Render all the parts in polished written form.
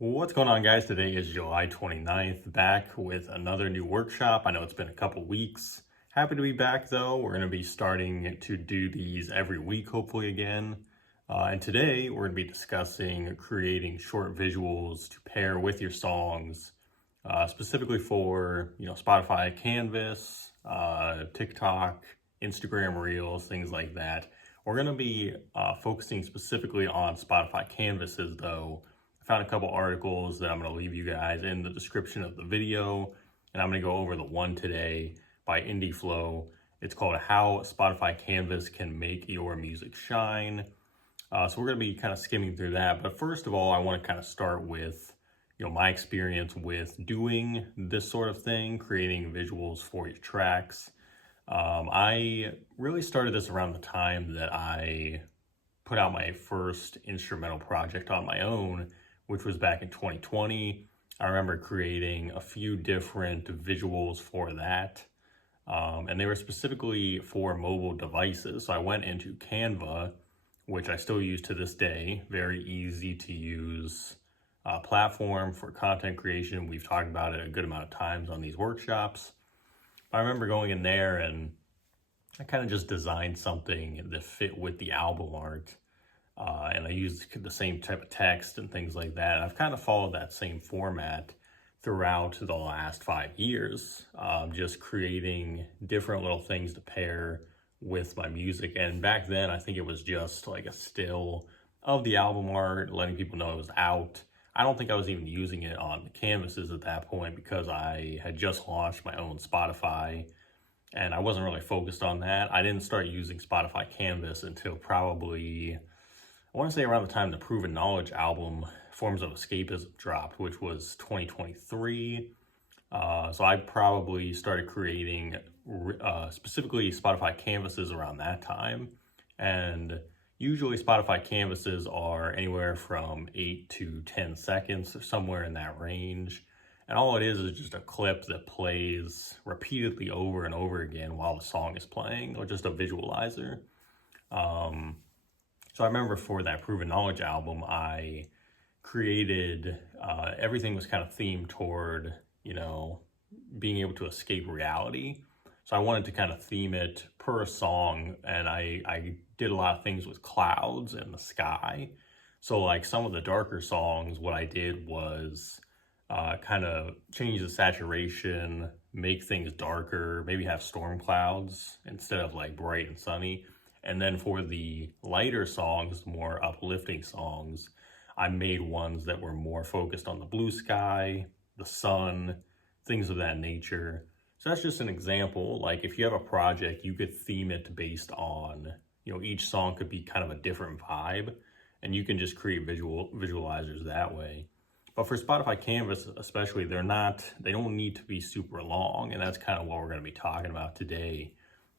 What's going on, guys? Today is July 29th, back with another new workshop. I know it's been a couple weeks. Happy to be back, though. We're going to be starting to do these every week, hopefully, again. And today, we're going to be discussing creating short visuals to pair with your songs, specifically for, Spotify Canvas, TikTok, Instagram Reels, things like that. We're going to be focusing specifically on Spotify Canvases, though. Found a couple articles that I'm going to leave you guys in the description of the video, and I'm going to go over the one today by IndieFlow. It's called How Spotify Canvas Can Make Your Music Shine. So we're going to be kind of skimming through that, but first of all, I want to kind of start with my experience with doing this sort of thing, creating visuals for your tracks. I really started this around the time that I put out my first instrumental project on my own, which was back in 2020. I remember creating a few different visuals for that. And they were specifically for mobile devices. So I went into Canva, which I still use to this day. Very easy to use platform for content creation. We've talked about it a good amount of times on these workshops. I remember going in there and I kind of just designed something that fit with the album art. And I used the same type of text and things like that. And I've kind of followed that same format throughout the last 5 years, just creating different little things to pair with my music. And back then, I think it was just like a still of the album art, letting people know it was out. I don't think I was even using it on the canvases at that point because I had just launched my own Spotify and I wasn't really focused on that. I didn't start using Spotify Canvas until probably, I want to say around the time the Proven Knowledge album, Forms of Escapism, dropped, which was 2023. So I probably started creating specifically Spotify Canvases around that time. And usually Spotify Canvases are anywhere from 8 to 10 seconds or somewhere in that range. And all it is just a clip that plays repeatedly over and over again while the song is playing, or just a visualizer. So I remember for that Proven Knowledge album, I created, everything was kind of themed toward, being able to escape reality. So I wanted to kind of theme it per song, and I did a lot of things with clouds and the sky. So like some of the darker songs, what I did was kind of change the saturation, make things darker, maybe have storm clouds instead of like bright and sunny. And then for the lighter songs, more uplifting songs, I made ones that were more focused on the blue sky, the sun, things of that nature. So that's just an example. Like if you have a project, you could theme it based on, each song could be kind of a different vibe, and you can just create visualizers that way. But for Spotify Canvas especially, they don't need to be super long, and that's kind of what we're going to be talking about today.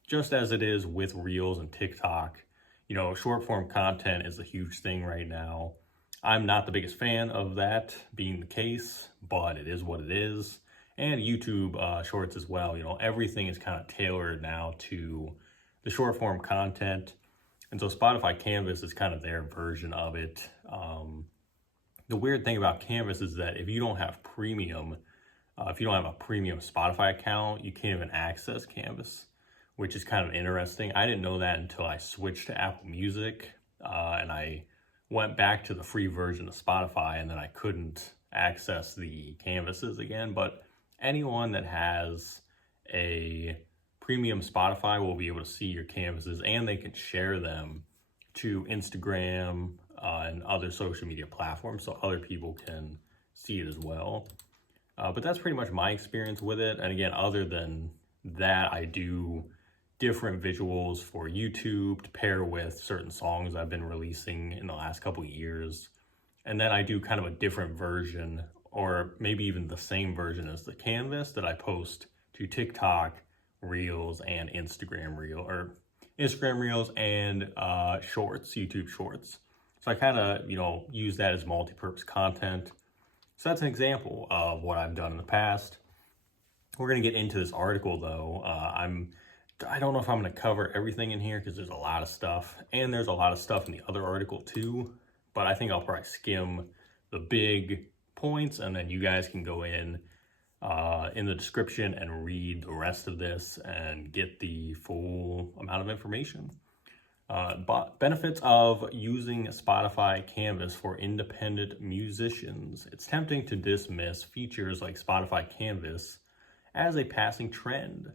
Just as it is with Reels and TikTok, short form content is a huge thing right now. I'm not the biggest fan of that being the case, but it is what it is. And YouTube shorts as well. Everything is kind of tailored now to the short form content. And so Spotify Canvas is kind of their version of it. The weird thing about Canvas is that if you don't have premium, if you don't have a premium Spotify account, you can't even access Canvas, which is kind of interesting. I didn't know that until I switched to Apple Music and I went back to the free version of Spotify, and then I couldn't access the canvases again. But anyone that has a premium Spotify will be able to see your canvases, and they can share them to Instagram and other social media platforms so other people can see it as well. But that's pretty much my experience with it. And again, other than that, I do different visuals for YouTube to pair with certain songs I've been releasing in the last couple of years. And then I do kind of a different version, or maybe even the same version as the canvas, that I post to TikTok, Reels, and Instagram Reels and Shorts, YouTube Shorts. So I kind of, use that as multi-purpose content. So that's an example of what I've done in the past. We're going to get into this article though. I don't know if I'm going to cover everything in here because there's a lot of stuff, and there's a lot of stuff in the other article too, but I think I'll probably skim the big points, and then you guys can go in the description and read the rest of this and get the full amount of information. Benefits of using Spotify Canvas for independent musicians. It's tempting to dismiss features like Spotify Canvas as a passing trend.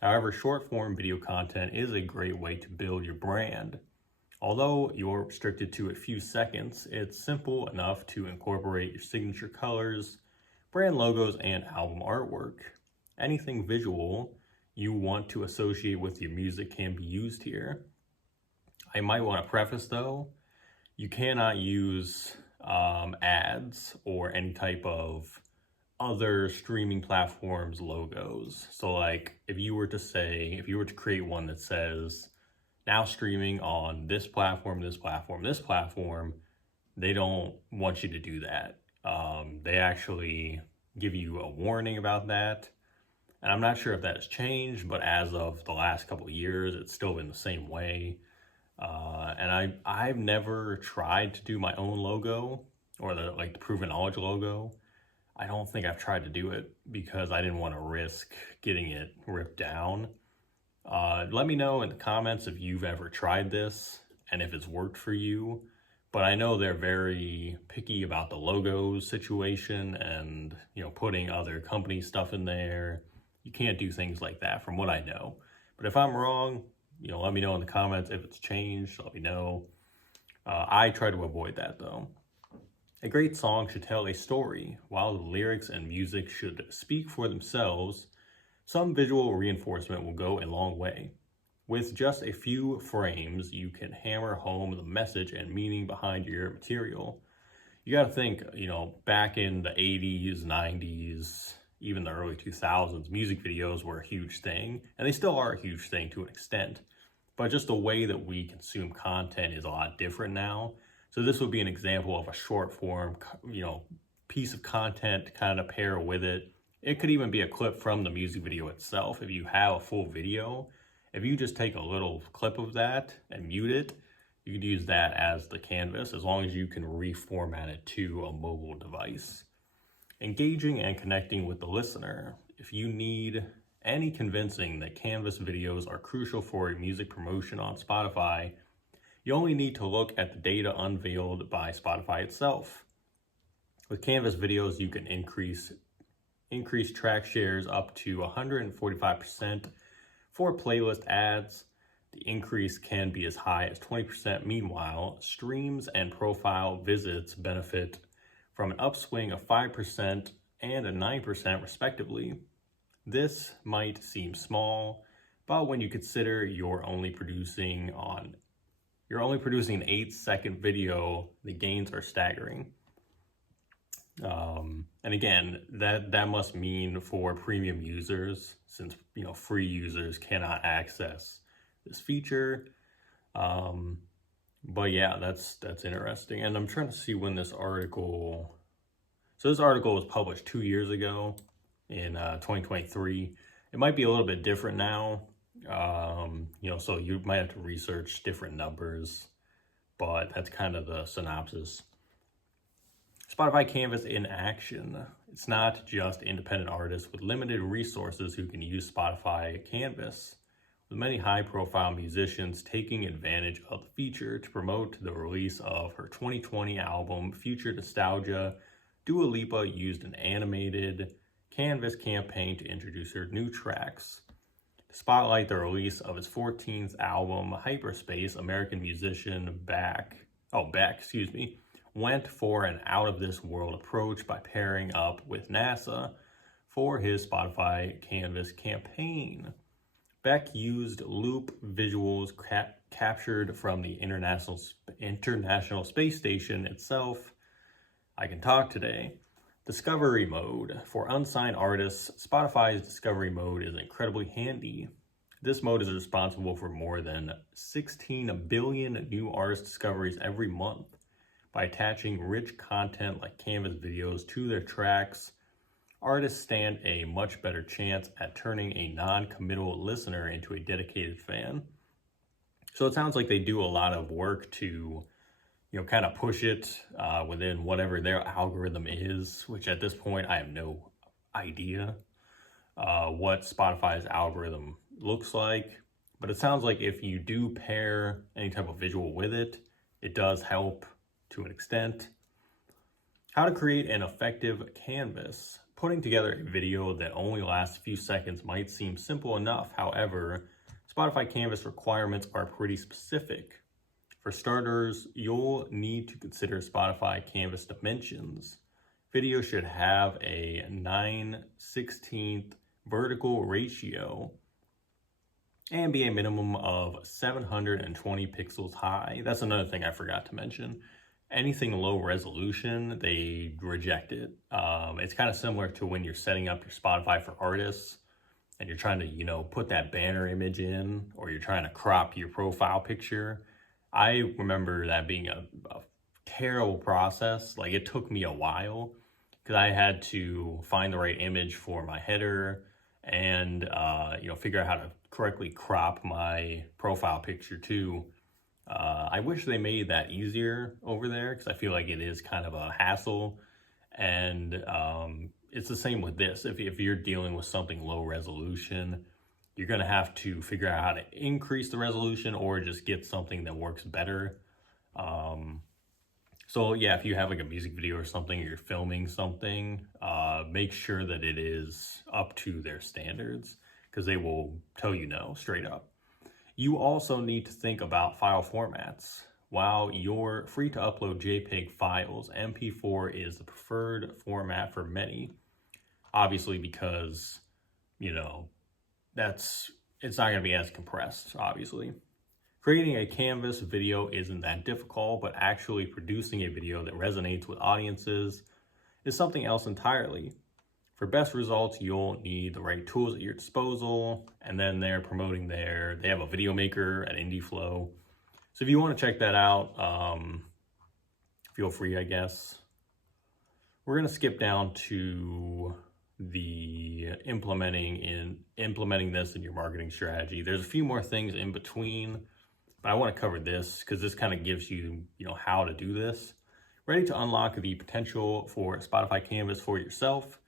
However, short-form video content is a great way to build your brand. Although you're restricted to a few seconds, it's simple enough to incorporate your signature colors, brand logos, and album artwork. Anything visual you want to associate with your music can be used here. I might want to preface though, you cannot use ads or any type of other streaming platforms logos. So like if you were to create one that says now streaming on this platform, this platform, this platform, they don't want you to do that. They actually give you a warning about that. And I'm not sure if that has changed, but as of the last couple of years, it's still been the same way. And I've never tried to do my own logo or the Proven Knowledge logo. I don't think I've tried to do it because I didn't want to risk getting it ripped down. Let me know in the comments if you've ever tried this and if it's worked for you. But I know they're very picky about the logos situation and, putting other company stuff in there. You can't do things like that from what I know. But if I'm wrong, let me know in the comments. If it's changed, let me know. I try to avoid that though. A great song should tell a story. While the lyrics and music should speak for themselves, some visual reinforcement will go a long way. With just a few frames, you can hammer home the message and meaning behind your material. You got to think, back in the 80s, 90s, even the early 2000s, music videos were a huge thing, and they still are a huge thing to an extent. But just the way that we consume content is a lot different now. So this would be an example of a short form, piece of content to kind of pair with it. It could even be a clip from the music video itself. If you have a full video, if you just take a little clip of that and mute it, you could use that as the canvas as long as you can reformat it to a mobile device. Engaging and connecting with the listener. If you need any convincing that Canvas videos are crucial for music promotion on Spotify, you only need to look at the data unveiled by Spotify itself. With Canvas videos, you can increase track shares up to 145% for playlist ads. The increase can be as high as 20%. Meanwhile, streams and profile visits benefit from an upswing of 5% and a 9% respectively. This might seem small, but when you consider you're only producing an 8-second video, the gains are staggering. And again, that must mean for premium users, since free users cannot access this feature. But yeah, that's interesting. And I'm trying to see when this article. So this article was published 2 years ago in 2023. It might be a little bit different now. So you might have to research different numbers, but that's kind of the synopsis. Spotify Canvas in action. It's not just independent artists with limited resources who can use Spotify Canvas. With many high-profile musicians taking advantage of the feature to promote the release of her 2020 album, Future Nostalgia, Dua Lipa used an animated Canvas campaign to introduce her new tracks. To spotlight the release of his 14th album, Hyperspace, American musician Beck went for an out-of-this-world approach by pairing up with NASA for his Spotify Canvas campaign. Beck used loop visuals captured from the International Space Station itself. I can talk today. Discovery mode. For unsigned artists, Spotify's discovery mode is incredibly handy. This mode is responsible for more than 16 billion new artist discoveries every month. By attaching rich content like Canvas videos to their tracks, artists stand a much better chance at turning a non-committal listener into a dedicated fan. So it sounds like they do a lot of work to, kind of push it within whatever their algorithm is, which at this point I have no idea what Spotify's algorithm looks like. But it sounds like if you do pair any type of visual with it, it does help to an extent. How to create an effective canvas. Putting together a video that only lasts a few seconds might seem simple enough. However, Spotify Canvas requirements are pretty specific. For starters, you'll need to consider Spotify Canvas dimensions. Video should have a 9/16 vertical ratio and be a minimum of 720 pixels high. That's another thing I forgot to mention. Anything low resolution, they reject it. It's kind of similar to when you're setting up your Spotify for artists and you're trying to, put that banner image in, or you're trying to crop your profile picture. I remember that being a terrible process. Like, it took me a while because I had to find the right image for my header and, figure out how to correctly crop my profile picture too. I wish they made that easier over there because I feel like it is kind of a hassle. And it's the same with this. If you're dealing with something low resolution, you're going to have to figure out how to increase the resolution or just get something that works better. So yeah, if you have like a music video or something, or you're filming something, make sure that it is up to their standards because they will tell you no straight up. You also need to think about file formats. While you're free to upload JPEG files, MP4 is the preferred format for many. Obviously, because, it's not going to be as compressed, obviously. Creating a Canvas video isn't that difficult, but actually producing a video that resonates with audiences is something else entirely. For best results, you'll need the right tools at your disposal, and then they're promoting they have a video maker at IndieFlow. So if you want to check that out, feel free, I guess. We're going to skip down to the implementing this in your marketing strategy. There's a few more things in between, but I want to cover this because this kind of gives you, how to do this. Ready to unlock the potential for Spotify Canvas for yourself?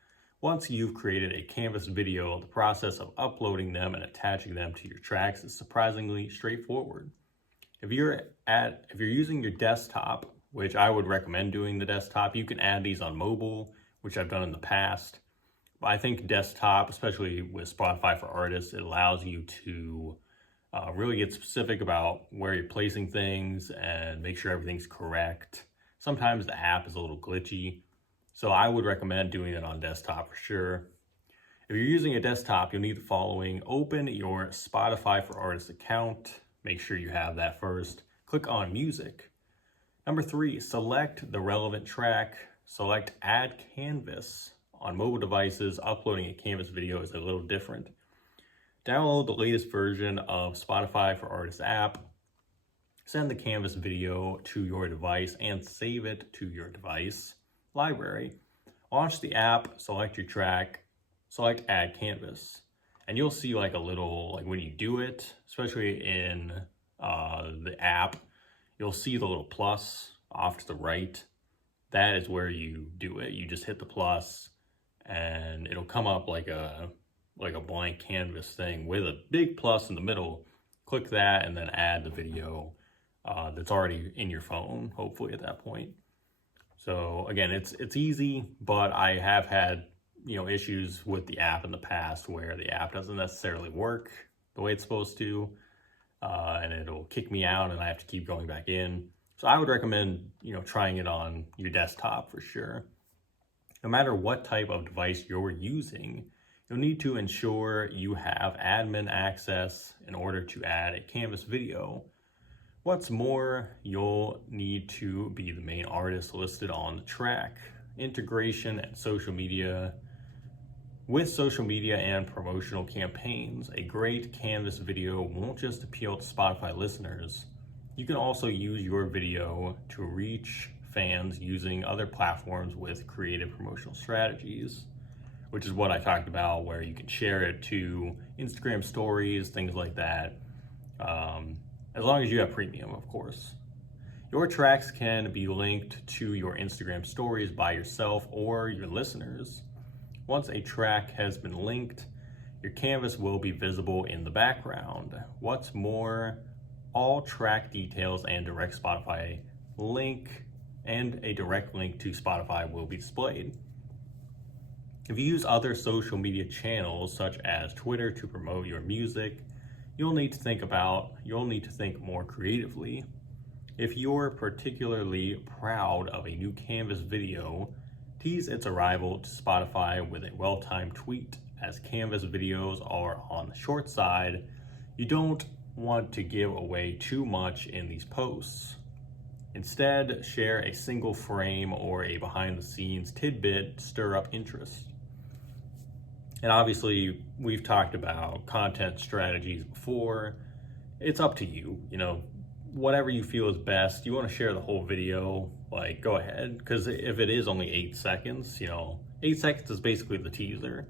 Once you've created a Canvas video, the process of uploading them and attaching them to your tracks is surprisingly straightforward. If you're using your desktop, which I would recommend doing the desktop, you can add these on mobile, which I've done in the past. But I think desktop, especially with Spotify for Artists, it allows you to really get specific about where you're placing things and make sure everything's correct. Sometimes the app is a little glitchy, so I would recommend doing it on desktop for sure. If you're using a desktop, you'll need the following. Open your Spotify for Artists account. Make sure you have that first. Click on Music. Number 3, select the relevant track. Select Add Canvas. On mobile devices, uploading a Canvas video is a little different. Download the latest version of Spotify for Artists app. Send the Canvas video to your device and save it to your device library. Launch the app, select your track, select Add Canvas. And you'll see like a little, like when you do it, especially in the app, you'll see the little plus off to the right. That is where you do it. You just hit the plus and it'll come up like a blank canvas thing with a big plus in the middle. Click that and then add the video that's already in your phone, hopefully at that point. So again, it's easy, but I have had issues with the app in the past where the app doesn't necessarily work the way it's supposed to, and it'll kick me out and I have to keep going back in. So I would recommend trying it on your desktop for sure. No matter what type of device you're using, you'll need to ensure you have admin access in order to add a Canvas video. What's more, you'll need to be the main artist listed on the track. Integration and social media. With social media and promotional campaigns, a great Canvas video won't just appeal to Spotify listeners. You can also use your video to reach fans using other platforms with creative promotional strategies, which is what I talked about, where you can share it to Instagram stories, things like that. As long as you have premium, of course. Your tracks can be linked to your Instagram stories by yourself or your listeners. Once a track has been linked, your canvas will be visible in the background. What's more, all track details and direct Spotify link and a direct link to Spotify will be displayed. If you use other social media channels such as Twitter to promote your music, you'll need to think more creatively. If you're particularly proud of a new Canvas video, tease its arrival to Spotify with a well-timed tweet. As Canvas videos are on the short side, you don't want to give away too much in these posts. Instead, share a single frame or a behind-the-scenes tidbit to stir up interest. And obviously, we've talked about content strategies before. It's up to you, whatever you feel is best. You want to share the whole video, go ahead. Because if it is only 8 seconds, 8 seconds is basically the teaser.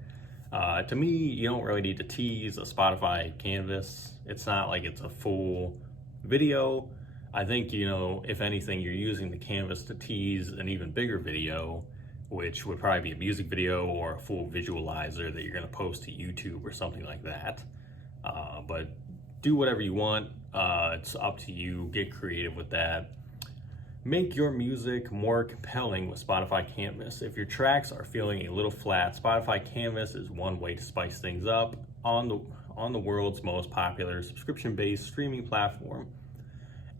To me, you don't really need to tease a Spotify canvas. It's not like it's a full video. I think, if anything, you're using the canvas to tease an even bigger video, which would probably be a music video or a full visualizer that you're going to post to YouTube or something like that. But do whatever you want. It's up to you. Get creative with that. Make your music more compelling with Spotify Canvas. If your tracks are feeling a little flat, Spotify Canvas is one way to spice things up on the world's most popular subscription-based streaming platform.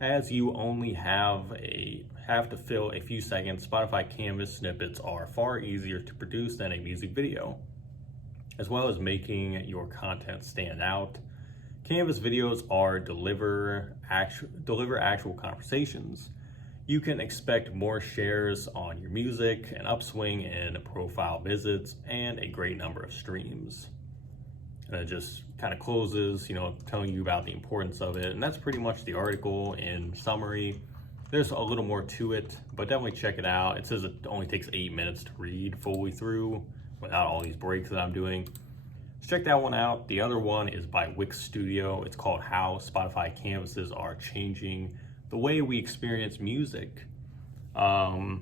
As you only have to fill a few seconds, Spotify Canvas snippets are far easier to produce than a music video, as well as making your content stand out. Canvas videos are deliver actual conversations. You can expect more shares on your music, an upswing in profile visits, and a great number of streams. And it just kind of closes, telling you about the importance of it. And that's pretty much the article in summary. There's a little more to it, but definitely check it out. It says it only takes 8 minutes to read fully through without all these breaks that I'm doing. So check that one out. The other one is by Wix Studio. It's called How Spotify Canvases Are Changing the Way We Experience Music. So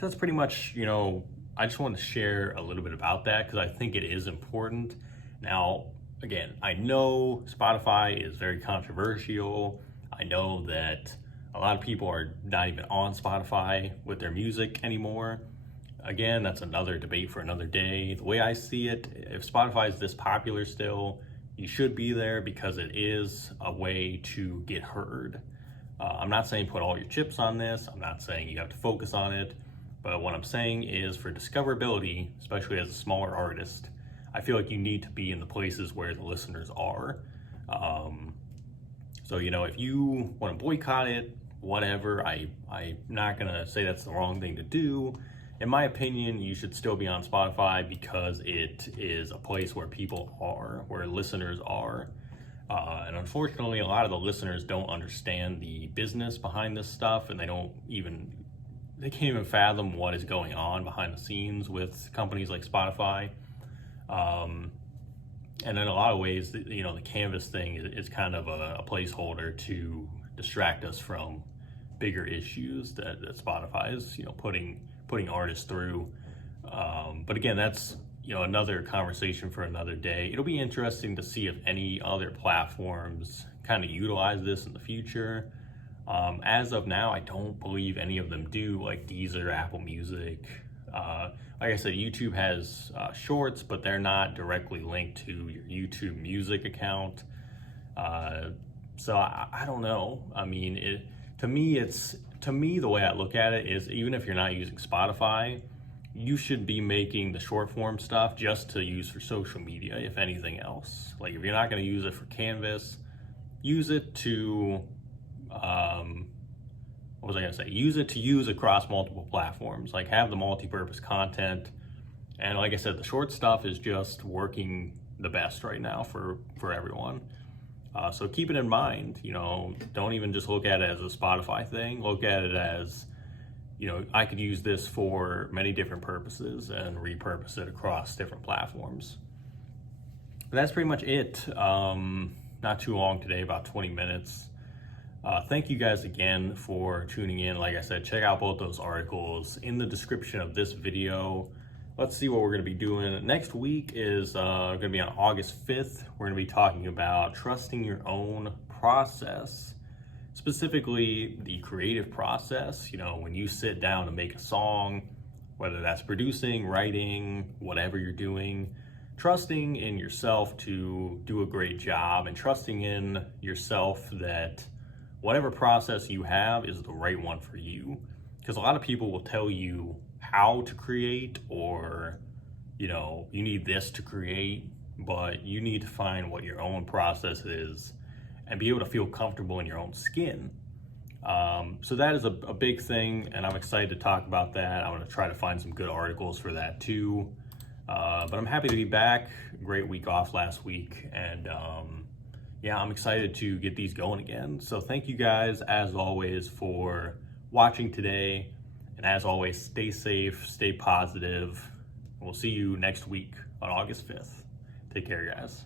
that's pretty much, I just wanted to share a little bit about that because I think it is important. Now, again, I know Spotify is very controversial. I know that a lot of people are not even on Spotify with their music anymore. Again, that's another debate for another day. The way I see it, if Spotify is this popular still, you should be there because it is a way to get heard. I'm not saying put all your chips on this. I'm not saying you have to focus on it. But what I'm saying is for discoverability, especially as a smaller artist, I feel like you need to be in the places where the listeners are. So, if you want to boycott it, whatever, I'm not going to say that's the wrong thing to do. In my opinion, you should still be on Spotify because it is a place where people are, where listeners are. And unfortunately, a lot of the listeners don't understand the business behind this stuff, and they can't even fathom what is going on behind the scenes with companies like Spotify. And in a lot of ways, the Canvas thing is kind of a placeholder to distract us from bigger issues that Spotify is, putting artists through. But again, that's, another conversation for another day. It'll be interesting to see if any other platforms kind of utilize this in the future. As of now, I don't believe any of them do, like Deezer, Apple Music. Like I said, YouTube has shorts, but they're not directly linked to your YouTube Music account. So I don't know. I mean, to me, the way I look at it is even if you're not using Spotify, you should be making the short form stuff just to use for social media, if anything else. Like if you're not going to use it for Canvas, use it to, use it to use across multiple platforms, like have the multi-purpose content. And like I said, the short stuff is just working the best right now for everyone. So keep it in mind, don't even just look at it as a Spotify thing. Look at it as, I could use this for many different purposes and repurpose it across different platforms. But that's pretty much it. Not too long today, about 20 minutes. Thank you guys again for tuning in. Like I said, check out both those articles in the description of this video. Let's see what we're going to be doing. Next week is going to be on August 5th. We're going to be talking about trusting your own process, specifically the creative process. You know, when you sit down to make a song, whether that's producing, writing, whatever you're doing, trusting in yourself to do a great job and trusting in yourself that whatever process you have is the right one for you. Because a lot of people will tell you how to create, or, you know, you need this to create, but you need to find what your own process is and be able to feel comfortable in your own skin. So that is a big thing, and I'm excited to talk about that. I'm going to try to find some good articles for that too. But I'm happy to be back. Great week off last week, and yeah, I'm excited to get these going again. So thank you guys, as always, for watching today. And as always, stay safe, stay positive. We'll see you next week on August 5th. Take care, guys.